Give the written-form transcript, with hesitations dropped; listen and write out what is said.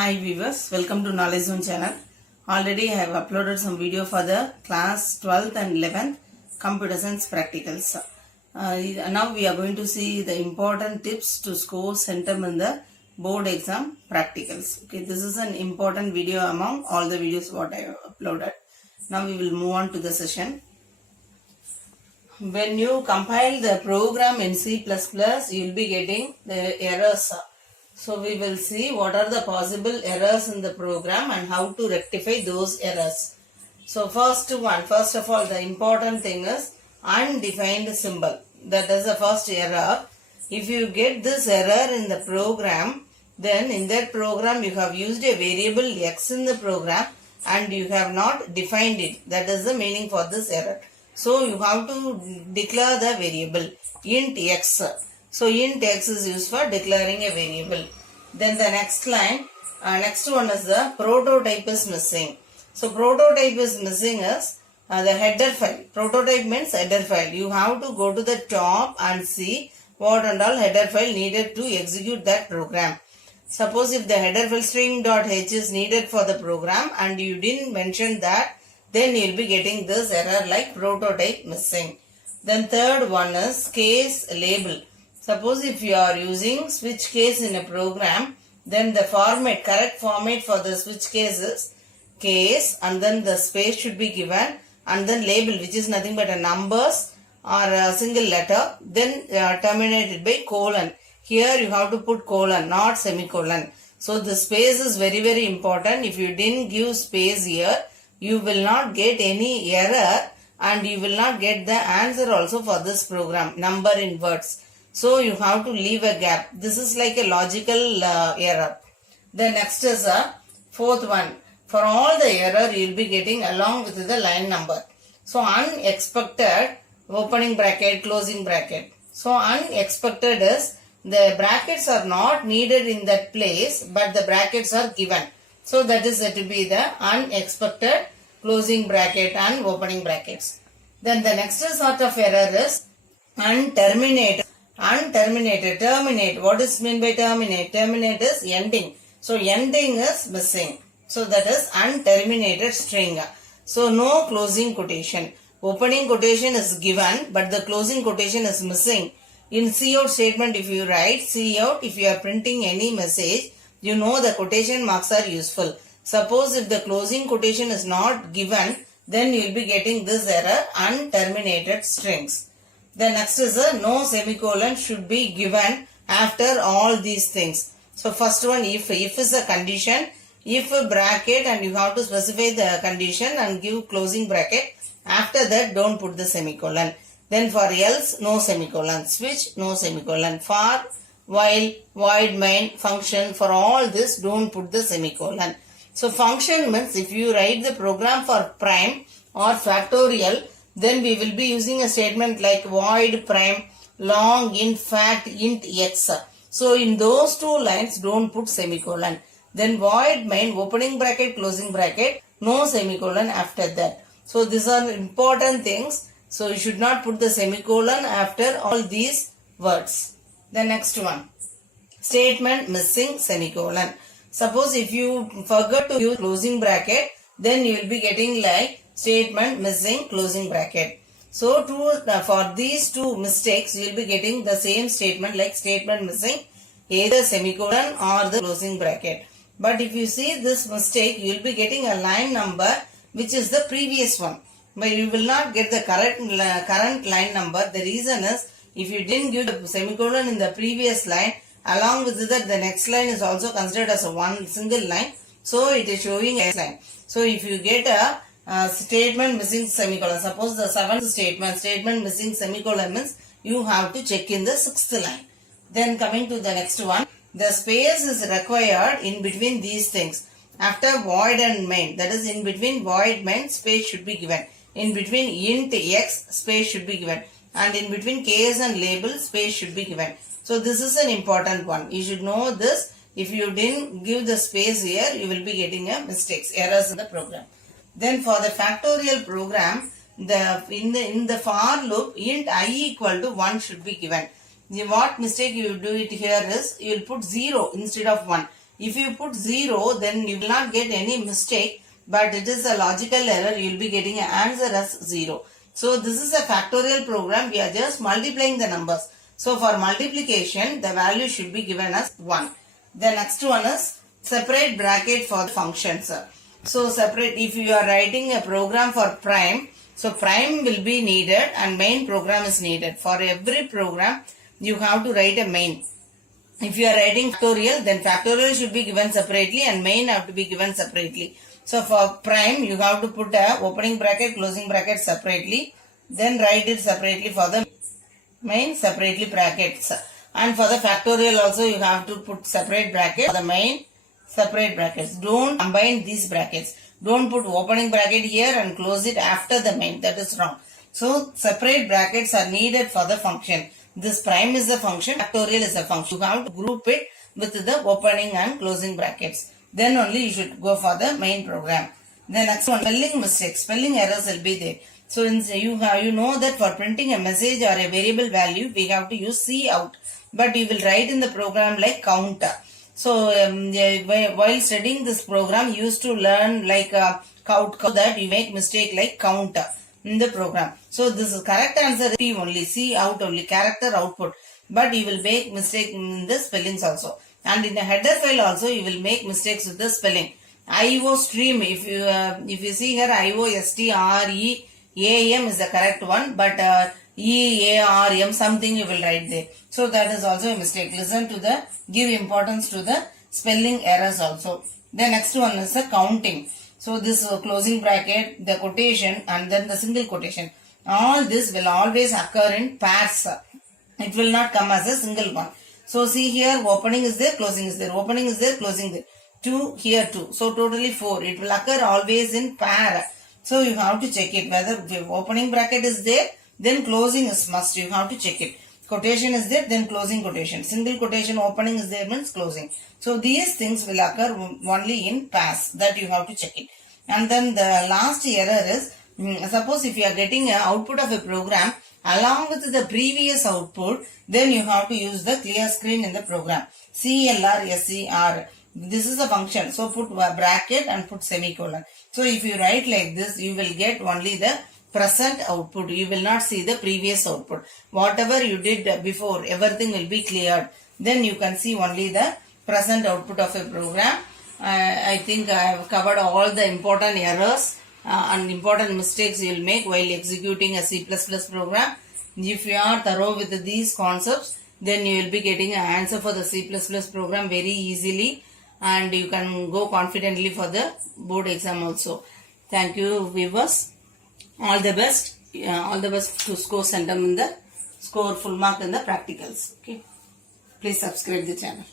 Hi viewers, welcome to Knowledge Zone channel. Already I have uploaded some video for the class 12th and 11th computer science practicals. Now we are going to see the important tips to score centum in the board exam practicals. Okay, this is an important video among all the videos what I have uploaded. Now we will move on to the session. When you compile the program in C++, you will be getting the errors. So we will see what are the possible errors in the program and how to rectify those errors. So first of all, the important thing is undefined symbol. That is the first error. If you get this error in the program, then in that program you have used a variable x in the program and you have not defined it. That is the meaning for this error. So you have to declare the variable int x. So int x is used for declaring a variable. Then the next line, next one is the prototype is missing. So prototype is missing is the header file. Prototype means header file. You have to go to the top and see what and all header file needed to execute that program. Suppose if the header file string.h is needed for the program and you didn't mention that, then you will be getting this error like prototype missing. Then third one is case label. Suppose if you are using switch case in a program, then the correct format for the switch case is case and then the space should be given and then label, which is nothing but a numbers or a single letter, then terminated by colon. Here you have to put colon, not semicolon. So the space is very important. If you didn't give space here, you will not get any error and you will not get the answer also for this program, number in words. So you have to leave a gap. This is like a logical error. The next is a fourth one. For all the error you will be getting along with the line number. So unexpected, opening bracket, closing bracket. So unexpected is the brackets are not needed in that place but the brackets are given. So that is to be the unexpected closing bracket and opening brackets. Then the next sort of error is unterminated. Terminate. What is meant by terminate? Terminate is ending. So ending is missing. So that is unterminated string. So no closing quotation. Opening quotation is given but the closing quotation is missing. In cout statement if you write cout, if you are printing any message, you know the quotation marks are useful. Suppose if the closing quotation is not given, then you will be getting this error unterminated strings. The next is a no semicolon should be given after all these things. So first one, if is a condition, if bracket and you have to specify the condition and give closing bracket. After that don't put the semicolon. Then for else no semicolon, switch no semicolon, for, while, void, main, function, for all this don't put the semicolon. So function means if you write the program for prime or factorial, then we will be using a statement like void prime long int fact int x. So in those two lines don't put semicolon. Then void main opening bracket closing bracket, no semicolon after that. So these are important things. So you should not put the semicolon after all these words. The next one, statement missing semicolon. Suppose if you forgot to use closing bracket, then you will be getting like statement missing closing bracket. So for these two mistakes, you will be getting the same statement like statement missing either semicolon or the closing bracket. But if you see this mistake, you will be getting a line number which is the previous one. But you will not get the current line number. The reason is if you didn't give the semicolon in the previous line, along with that the next line is also considered as a one single line. So it is showing a line. So if you get a statement missing semicolon, suppose the seventh statement missing semicolon means you have to check in the sixth line. Then coming to the next one, the space is required in between these things. After void and main, that is in between void main, space should be given. In between int x, space should be given. And in between case and label, space should be given. So this is an important one. You should know this. If you didn't give the space here, you will be getting a mistakes, errors in the program. Then for the factorial program, in the for loop, int I equal to 1 should be given. What mistake you do it here is, you will put 0 instead of 1. If you put 0, then you will not get any mistake, but it is a logical error. You will be getting an answer as 0. So this is a factorial program. We are just multiplying the numbers. So for multiplication, the value should be given as 1. The next one is separate bracket for the functions. So separate, if you are writing a program for prime, so prime will be needed and main program is needed. For every program, you have to write a main. If you are writing factorial, then factorial should be given separately and main have to be given separately. So for prime, you have to put a opening bracket, closing bracket separately. Then write it separately for the main, separately brackets. And for the factorial also, you have to put separate brackets for the main, separate brackets. Don't combine these brackets. Don't put opening bracket here and close it after the main. That is wrong. So separate brackets are needed for the function. This prime is a function, factorial is a function. You have to group it with the opening and closing brackets. Then only you should go for the main program. The next one, spelling mistakes, spelling errors will be there. So you know that for printing a message or a variable value, we have to use cout. But you will write in the program like counter. So while studying this program, you used to learn like cout that you make mistake like counter in the program. So this is correct answer P only, cout only, character output. But you will make mistake in the spellings also. And in the header file also you will make mistakes with the spelling. IO stream, if you see here IOSTREAM is the correct one, but EARM something you will write there. So that is also a mistake. Listen to the, give importance to the spelling errors also. The next one is the counting. So this closing bracket, the quotation and then the single quotation. All this will always occur in pairs. It will not come as a single one. So see here, opening is there, closing is there, opening is there, closing there. 2, here 2. So totally 4. It will occur always in pair. So you have to check it whether the opening bracket is there, then closing is must. You have to check it. Quotation is there, then closing quotation. Single quotation, opening is there means closing. So these things will occur only in pairs. That you have to check it. And then the last error is, suppose if you are getting an output of a program along with the previous output, then you have to use the clear screen in the program. CLR, SCR. This is a function. So put bracket and put semicolon. So if you write like this, you will get only the present output. You will not see the previous output. Whatever you did before, everything will be cleared. Then you can see only the present output of a program. I think I have covered all the important errors and important mistakes you will make while executing a C++ program. If you are thorough with these concepts, then you will be getting an answer for the C++ program very easily, and you can go confidently for the board exam also. Thank you, viewers. All the best. All the best to score full mark in the practicals. Okay. Please subscribe the channel.